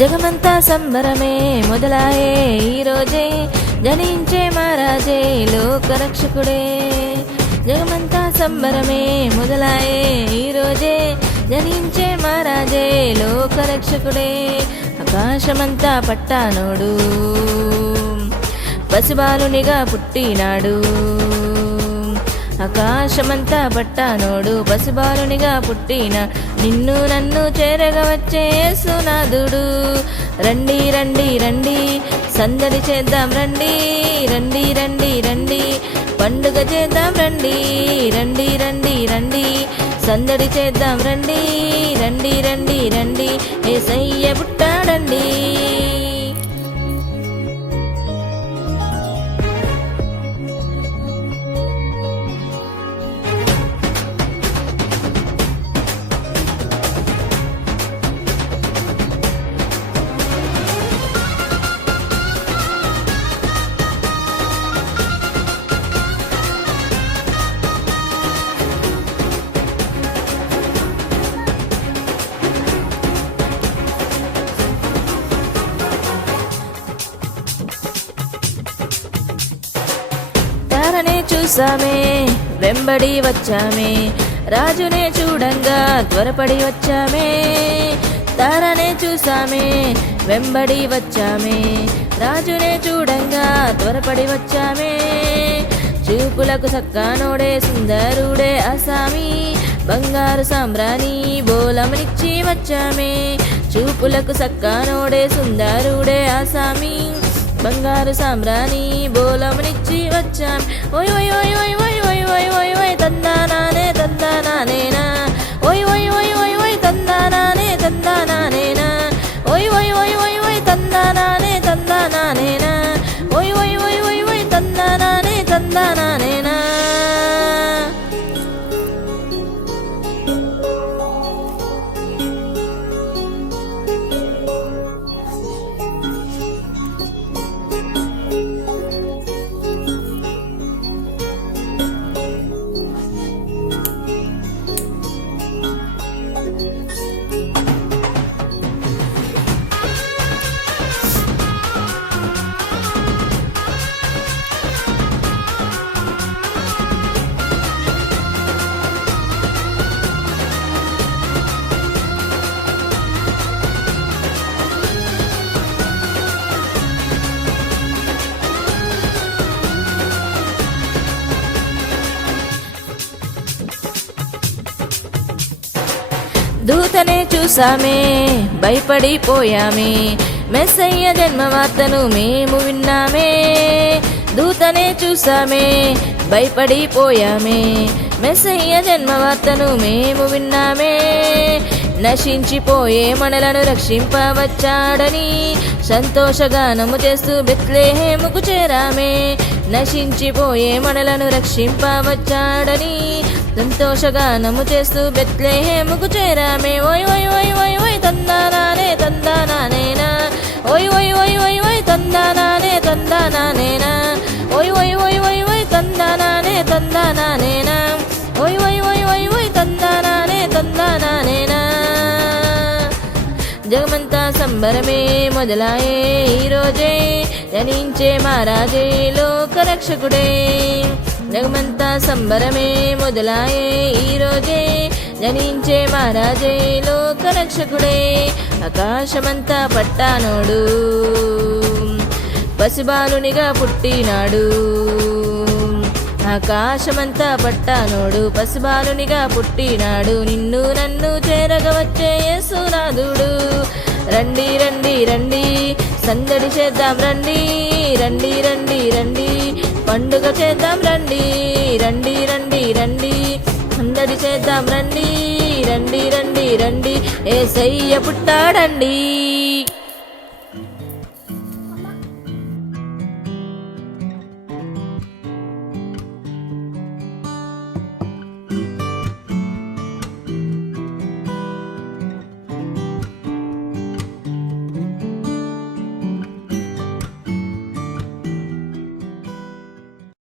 జగమంతా సంబరమే మొదలాయే ఈరోజే, జనించే మహారాజే లోకరక్షకుడే. జగమంతా సంబరమే మొదలాయే ఈరోజే, జనించే మహారాజే లోకరక్షకుడే. ఆకాశమంతా పట్టానోడు పసిబాలునిగా పుట్టినాడు. ఆకాశమంతా పట్టానోడు పసిబాలునిగా పుట్టిన, నిన్ను నన్ను చేరగా వచ్చే యేసునాథుడు. రండి రండి రండి సందడి చేద్దాం రండి, రండి రండి రండి పండుగ చేద్దాం రండి, రండి రండి రండి సందడి చేద్దాం రండి, రండి రండి రండి యేసయ్య పుట్టాడండి. తారనే చూసామే వెంబడి వచ్చామే, రాజునే చూడంగా త్వరపడి వచ్చామే. తారనే చూసామే వెంబడి వచ్చామే, రాజునే చూడంగా త్వరపడి వచ్చామే. చూపులకు సక్కానోడే సుందరుడే ఆసామి, బంగారు సాంబ్రాణి బోలమనిచ్చి వచ్చామే. చూపులకు సక్కానోడే సుందరుడే ఆసామి, బంగారు సాంబ్రాణి బోలమనిచ్చి వచ్చాం. ఓయ్ ఓయ్ ఓయ్ ఓయ్ ఓయ్ ఓయ్ ఓయ్ ఓయ్ ఓయ్ తందానానే తందానానేనా, ఓయ్ ఓయ్ ఓయ్ ఓయ్ ఓయ్ తందానానే తందానానేనా, ఓయ్ ఓయ్ ఓయ్ ఓయ్ ఓయ్ తందానానే తందానానేనా, ఓయ్ ఓయ్ ఓయ్ ఓయ్ ఓయ్ తందానానే తందానానేనా. దూతనే చూసామే భయపడిపోయామే, మెస్సయ్య జన్మ వార్తను మేము విన్నామే. దూతనే చూసామే భయపడిపోయామే, మెస్సయ్య జన్మ వార్తను మేము విన్నామే. నశించిపోయే మనలను రక్షింపవచ్చాడని సంతోషగానము చేస్తూ బెత్లెహేముకు చేరామే. నశించిపోయే మనలను రక్షింపవచ్చాడని సంతోషగానము చేస్తూ బెత్లెహేముకు చేరామే. ఓయ్ ఓయ్ ఓయ్ ఓయ్ ఓయ్ తందానానే తందానానేనా, ఓయ్ ఓయ్ ఓయ్ ఓయ్ ఓయ్ తందానానే తందానానేనా, ఓయ్ ఓయ్ ఓయ్ ఓయ్ ఓయ్ తందానానే తందానానేనా, ఓయ్ ఓయ్ ఓయ్ ఓయ్ ఓయ్ తందానానే తందానానేనా. జగమంతా సంబరమే మొదలాయే ఈరోజే, జనించే మహారాజే లోకరక్షకుడే. జగమంతా సంబరమే మొదలాయే ఈరోజే, జనించే మహారాజే లోకరక్షకుడే. ఆకాశమంతా పట్టానోడు పసిబాలునిగా పుట్టినాడు. ఆకాశమంతా పట్టానోడు పసిబాలునిగా పుట్టినాడు, నిన్ను నన్ను చేరగా వచ్చే యేసునాథుడు. రండి రండి రండి సందడి చేద్దాం రండి, రండి రండి రండి పండుగ చేద్దాం రండి, రండి రండి రండి సందడి చేద్దాం రండి, రండి రండి రండి యేసయ్య పుట్టాడండి.